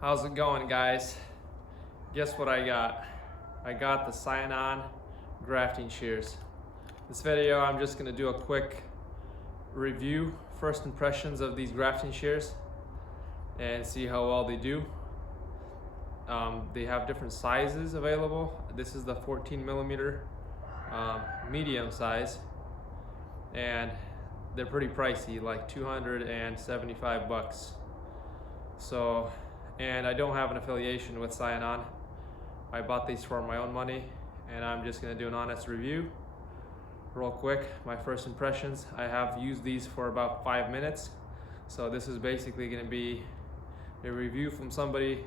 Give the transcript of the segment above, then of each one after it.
How's it going, guys? Guess what I got? I got the ScionOn grafting shears. This video, I'm just gonna do a quick review, first impressions of these grafting shears and see how well they do. They have different sizes available. This is the 14 millimeter medium size, and they're pretty pricey, like 275 bucks. So, and I don't have an affiliation with ScionOn. I bought these for my own money, and I'm just gonna do an honest review. Real quick, my first impressions. I have used these for about 5 minutes. So this is basically gonna be a review from somebody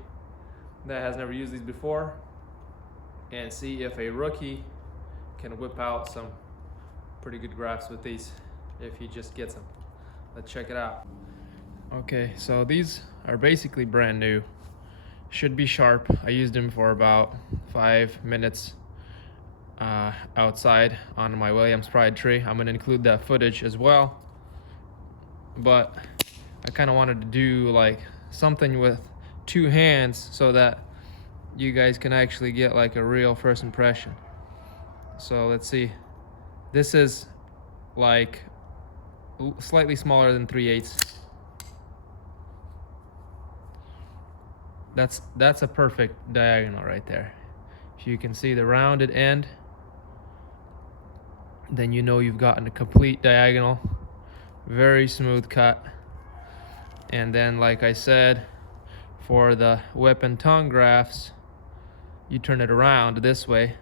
that has never used these before, and see if a rookie can whip out some pretty good grafts with these if he just gets them. Let's check it out. Okay, so these are basically brand new. Should be sharp. I used them for about 5 minutes outside on my Williams Pride tree. I'm gonna include that footage as well, but I kind of wanted to do like something with 2 hands so that you guys can actually get like a real first impression. So let's see. This is like slightly smaller than 3/8. That's a perfect diagonal right there. If you can see the rounded end, then you know you've gotten a complete diagonal. Very smooth cut. And then, like I said, for the whip and tongue grafts, you turn it around this way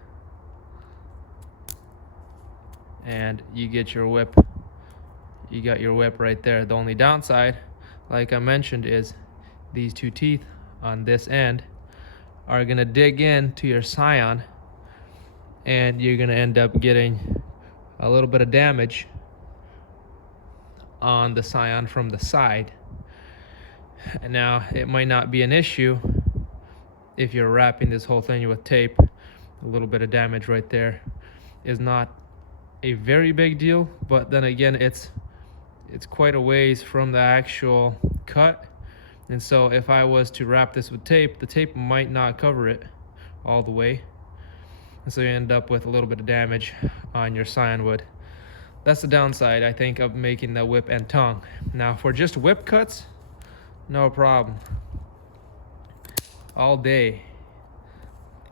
and you get your whip. You got your whip right there. The only downside, like I mentioned, is these 2 teeth on this end are gonna dig into your scion, and you're gonna end up getting a little bit of damage on the scion from the side. And now it might not be an issue if you're wrapping this whole thing with tape. A little bit of damage right there is not a very big deal, but then again, it's quite a ways from the actual cut. And so if I was to wrap this with tape, the tape might not cover it all the way. And so you end up with a little bit of damage on your scion wood. That's the downside, I think, of making the whip and tongue. Now for just whip cuts, no problem. All day.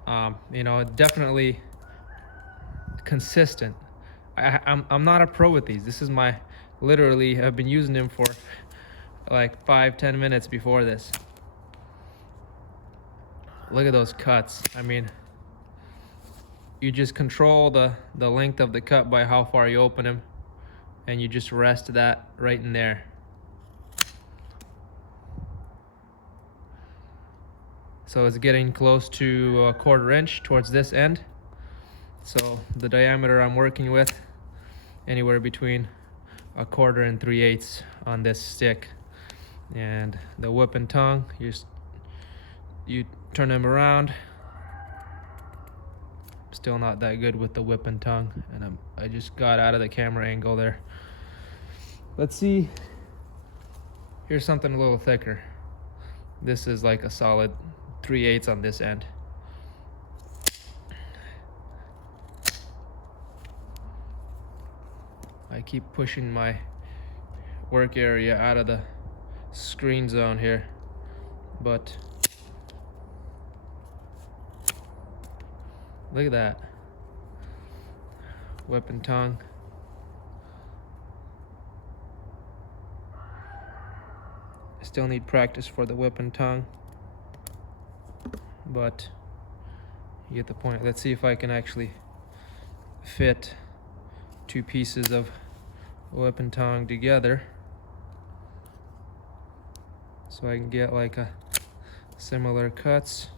You know, definitely consistent. I'm not a pro with these. This is literally, I've been using them for like 5-10 minutes before this. Look at those cuts. I mean, you just control the length of the cut by how far you open them, and you just rest that right in there. So it's getting close to 1/4 inch towards this end. So the diameter I'm working with, anywhere between 1/4 and 3/8 on this stick. And the whip and tongue, you turn them around. Still not that good with the whip and tongue, and I just got out of the camera angle there. Let's see. Here's something a little thicker. This is like a solid 3/8 on this end. I keep pushing my work area out of the screen zone here, but look at that. Whip and tongue. I still need practice for the whip and tongue, but you get the point. Let's see if I can actually fit 2 pieces of whip and tongue together so I can get like a similar cuts.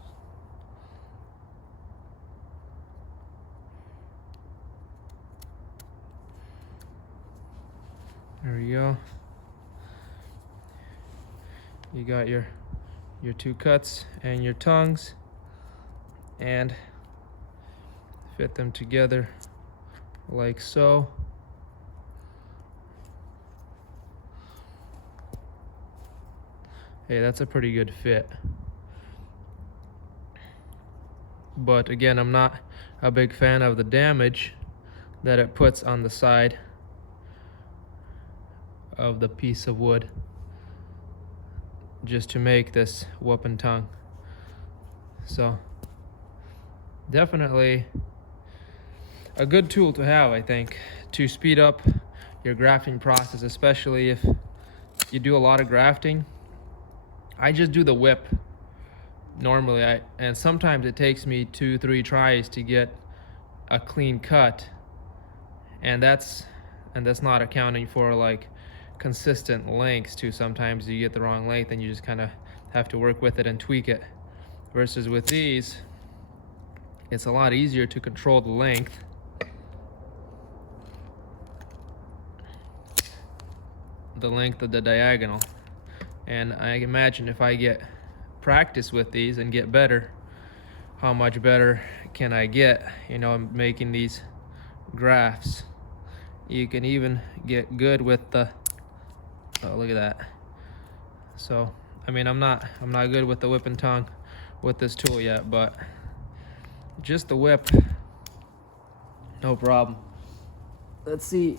There we go. You got your 2 cuts and your tongues, and fit them together like so. Hey, that's a pretty good fit. but again, I'm not a big fan of the damage that it puts on the side of the piece of wood just to make this whooping tongue. So definitely a good tool to have, I think, to speed up your grafting process, especially if you do a lot of grafting. I just do the whip normally, and sometimes it takes me 2-3 tries to get a clean cut, and that's not accounting for like consistent lengths too. Sometimes you get the wrong length and you just kind of have to work with it and tweak it, versus with these it's a lot easier to control the length. The length of the diagonal. And I imagine if I get practice with these and get better, how much better can I get, you know, making these grafts. You can even get good with the, oh, look at that. So I mean, I'm not good with the whip and tongue with this tool yet, but just the whip, no problem. Let's see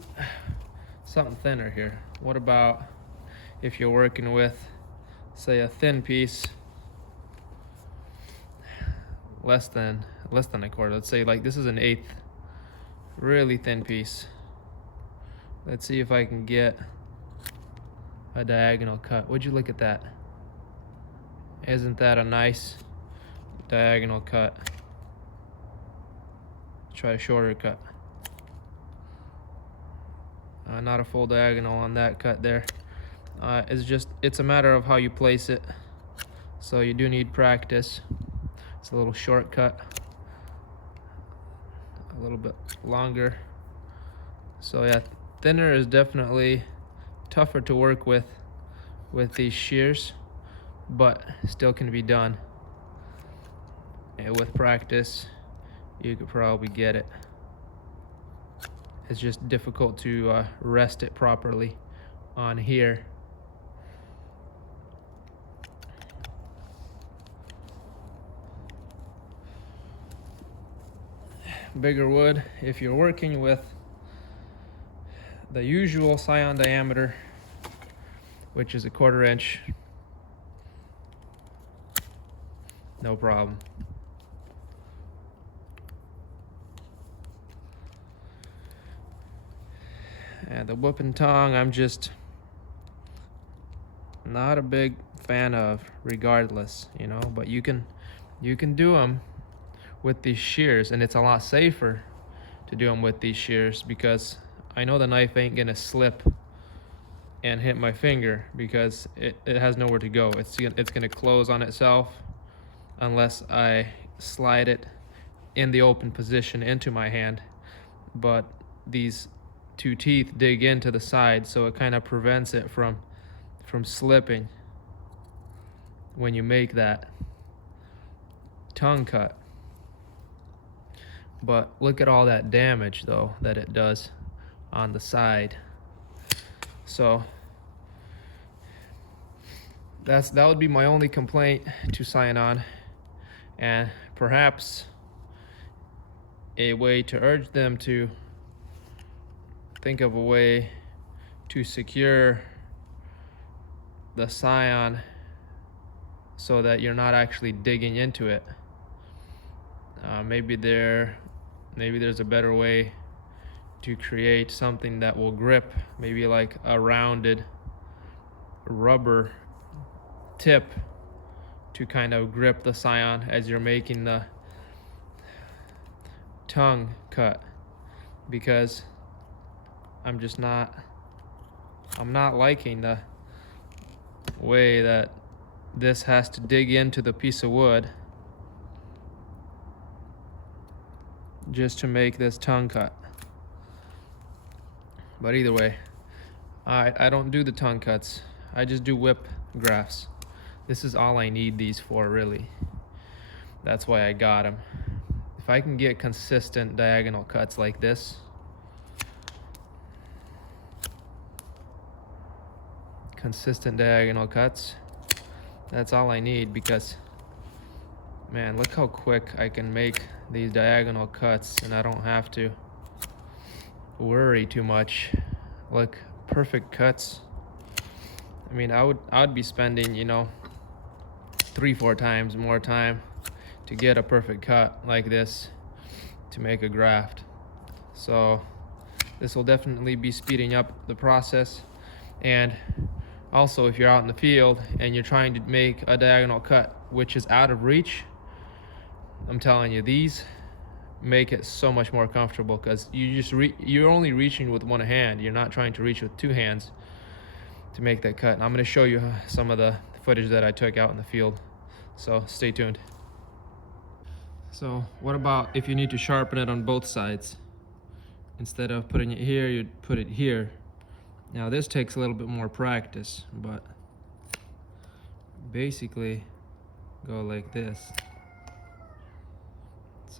something thinner here. What about if you're working with, say, a thin piece, less than a quarter? Let's say like this is an 1/8, really thin piece. Let's see if I can get a diagonal cut. Would you look at that? Isn't that a nice diagonal cut? Let's try a shorter cut. Not a full diagonal on that cut there. It's a matter of how you place it. So you do need practice. It's a little shortcut, a little bit longer. So yeah, thinner is definitely tougher to work with these shears, but still can be done. And with practice, you could probably get it. It's just difficult to rest it properly on here. Bigger wood, if you're working with the usual ScionOn diameter, which is 1/4 inch, no problem. And the whip and tongue, I'm just not a big fan of, regardless, you know. But you can do them with these shears, and it's a lot safer to do them with these shears, because I know the knife ain't gonna slip and hit my finger, because it has nowhere to go. It's gonna close on itself unless I slide it in the open position into my hand. But these two teeth dig into the side, so it kind of prevents it from slipping when you make that tongue cut. But look at all that damage though that it does on the side. So that would be my only complaint to ScionOn, and perhaps a way to urge them to think of a way to secure the Scion so that you're not actually digging into it. Maybe there's a better way to create something that will grip, maybe like a rounded rubber tip to kind of grip the Scion as you're making the tongue cut, because I'm not liking the way that this has to dig into the piece of wood just to make this tongue cut. But either way, I don't do the tongue cuts. I just do whip grafts. This is all I need these for, really. That's why I got them. If I can get consistent diagonal cuts like this, that's all I need, because Man, look how quick I can make these diagonal cuts and I don't have to worry too much. Look, perfect cuts. I mean, I'd be spending, you know, 3-4 times more time to get a perfect cut like this to make a graft. So this will definitely be speeding up the process. And also, if you're out in the field and you're trying to make a diagonal cut which is out of reach, I'm telling you, these make it so much more comfortable, because you're only reaching with one hand. You're not trying to reach with two hands to make that cut. And I'm going to show you some of the footage that I took out in the field, so stay tuned. So what about if you need to sharpen it on both sides? Instead of putting it here, you'd put it here. Now this takes a little bit more practice, but basically go like this.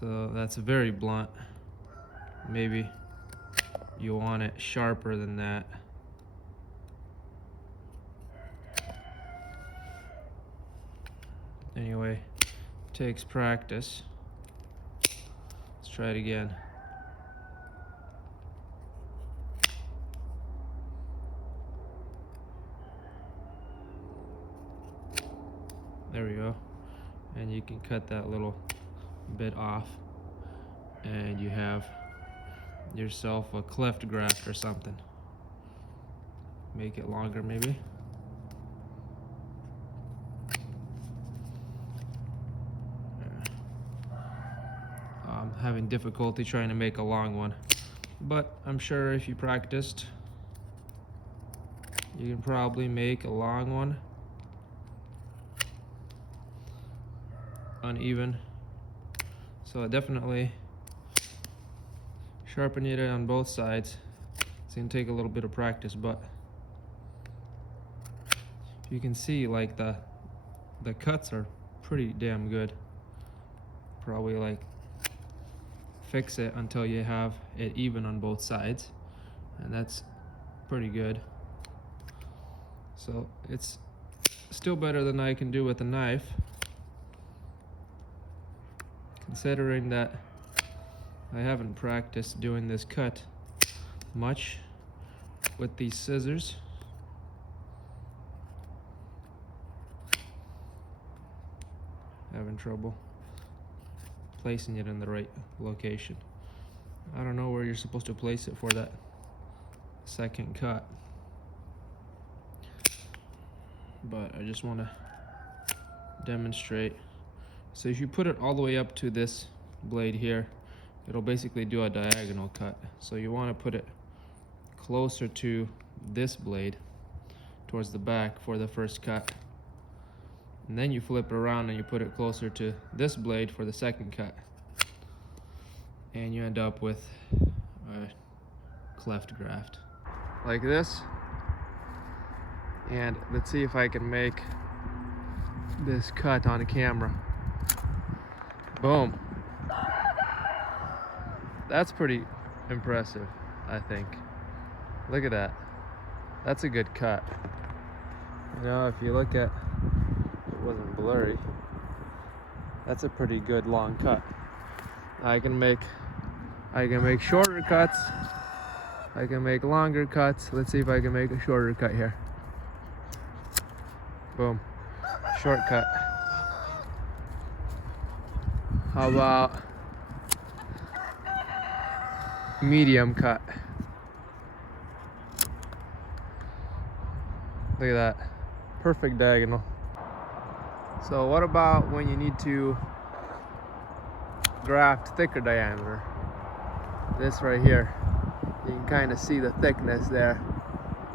So that's very blunt. Maybe you want it sharper than that. Anyway, takes practice. Let's try it again. There we go. And you can cut that little bit off and you have yourself a cleft graft or something. Make it longer maybe. I'm having difficulty trying to make a long one, but I'm sure if you practiced you can probably make a long one. Uneven, so definitely sharpen it on both sides. It's gonna take a little bit of practice, but you can see like the cuts are pretty damn good. Probably like fix it until you have it even on both sides, and that's pretty good. So it's still better than I can do with a knife, considering that I haven't practiced doing this cut much with these scissors. Having trouble placing it in the right location. I don't know where you're supposed to place it for that second cut, but I just want to demonstrate. So if you put it all the way up to this blade here, it'll basically do a diagonal cut. So you want to put it closer to this blade towards the back for the first cut. And then you flip it around and you put it closer to this blade for the second cut. And you end up with a cleft graft. Like this. And let's see if I can make this cut on camera. Boom. That's pretty impressive, I think. Look at that. That's a good cut. You know, if you look at, it wasn't blurry, that's a pretty good long cut. I can make shorter cuts. I can make longer cuts. Let's see if I can make a shorter cut here. Boom. Shortcut. How about medium cut? Look at that. Perfect diagonal. So what about when you need to graft thicker diameter? This right here. You can kind of see the thickness there.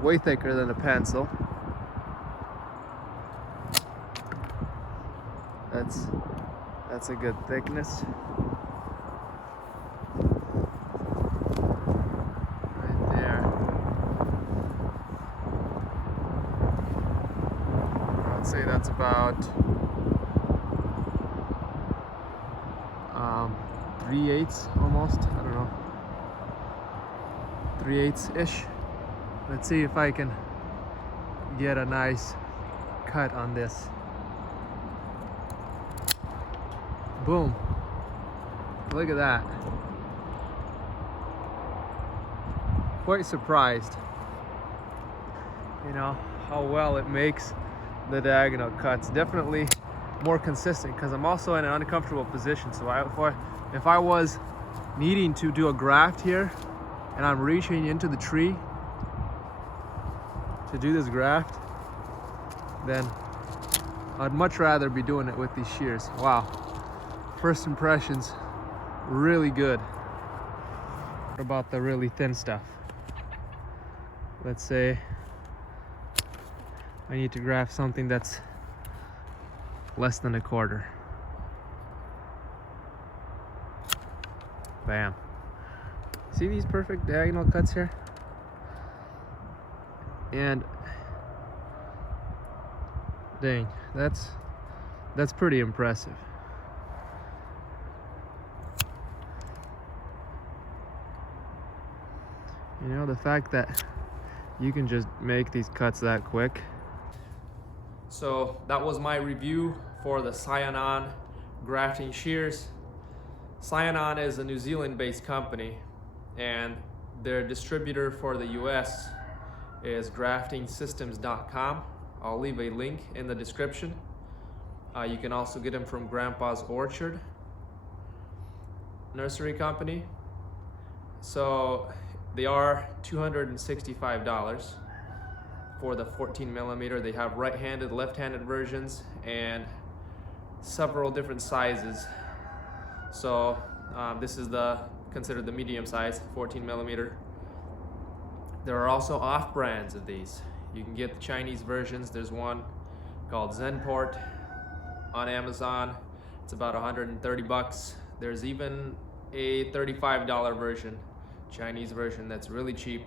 Way thicker than a pencil. That's a good thickness. Right there. I'd say that's about 3/8 almost. I don't know. 3/8-ish. Let's see if I can get a nice cut on this. Boom. Look at that. Quite surprised, you know, how well it makes the diagonal cuts. Definitely more consistent, because I'm also in an uncomfortable position. So if I was needing to do a graft here and I'm reaching into the tree to do this graft, then I'd much rather be doing it with these shears. Wow, first impressions, really good. What about the really thin stuff? Let's say I need to graft something that's less than a quarter. Bam. See these perfect diagonal cuts here? And dang, that's pretty impressive. You know, the fact that you can just make these cuts that quick. So that was my review for the ScionOn grafting shears. ScionOn is a New Zealand-based company, and their distributor for the US is graftingsystems.com. I'll leave a link in the description. You can also get them from Grandpa's Orchard Nursery Company. So they are $265 for the 14mm. They have right-handed, left-handed versions, and several different sizes. So this is considered the medium size, 14mm. There are also off brands of these. You can get the Chinese versions. There's one called Zenport on Amazon. It's about 130 bucks. There's even a $35 version, Chinese version, that's really cheap,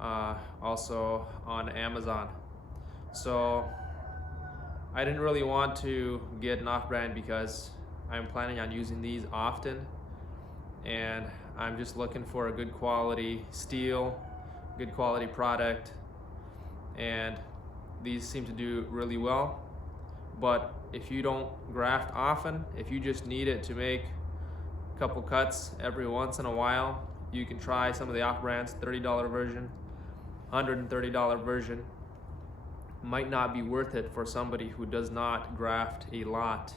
also on Amazon. So I didn't really want to get an off-brand because I'm planning on using these often, and I'm just looking for a good quality steel, good quality product, and these seem to do really well. But if you don't graft often, if you just need it to make a couple cuts every once in a while, you can try some of the off-brands. $30 version, $130 version might not be worth it for somebody who does not graft a lot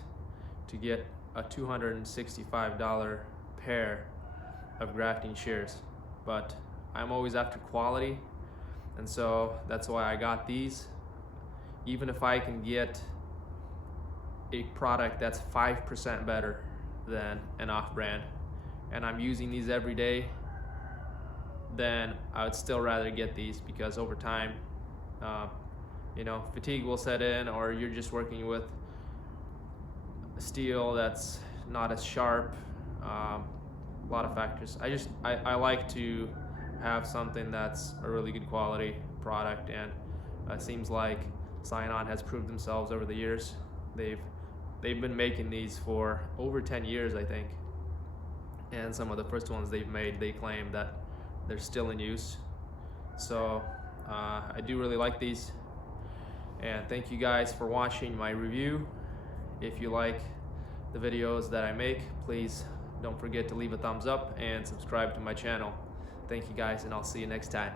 to get a $265 pair of grafting shears. But I'm always after quality, and so that's why I got these. Even if I can get a product that's 5% better than an off-brand, and I'm using these every day, then I would still rather get these, because over time, you know, fatigue will set in, or you're just working with steel that's not as sharp. A lot of factors. I like to have something that's a really good quality product, and it seems like ScionOn has proved themselves over the years. They've been making these for over 10 years, I think, and some of the first ones they've made, they claim that they're still in use. So I do really like these, and thank you guys for watching my review. If you like the videos that I make, please don't forget to leave a thumbs up and subscribe to my channel. Thank you guys, and I'll see you next time.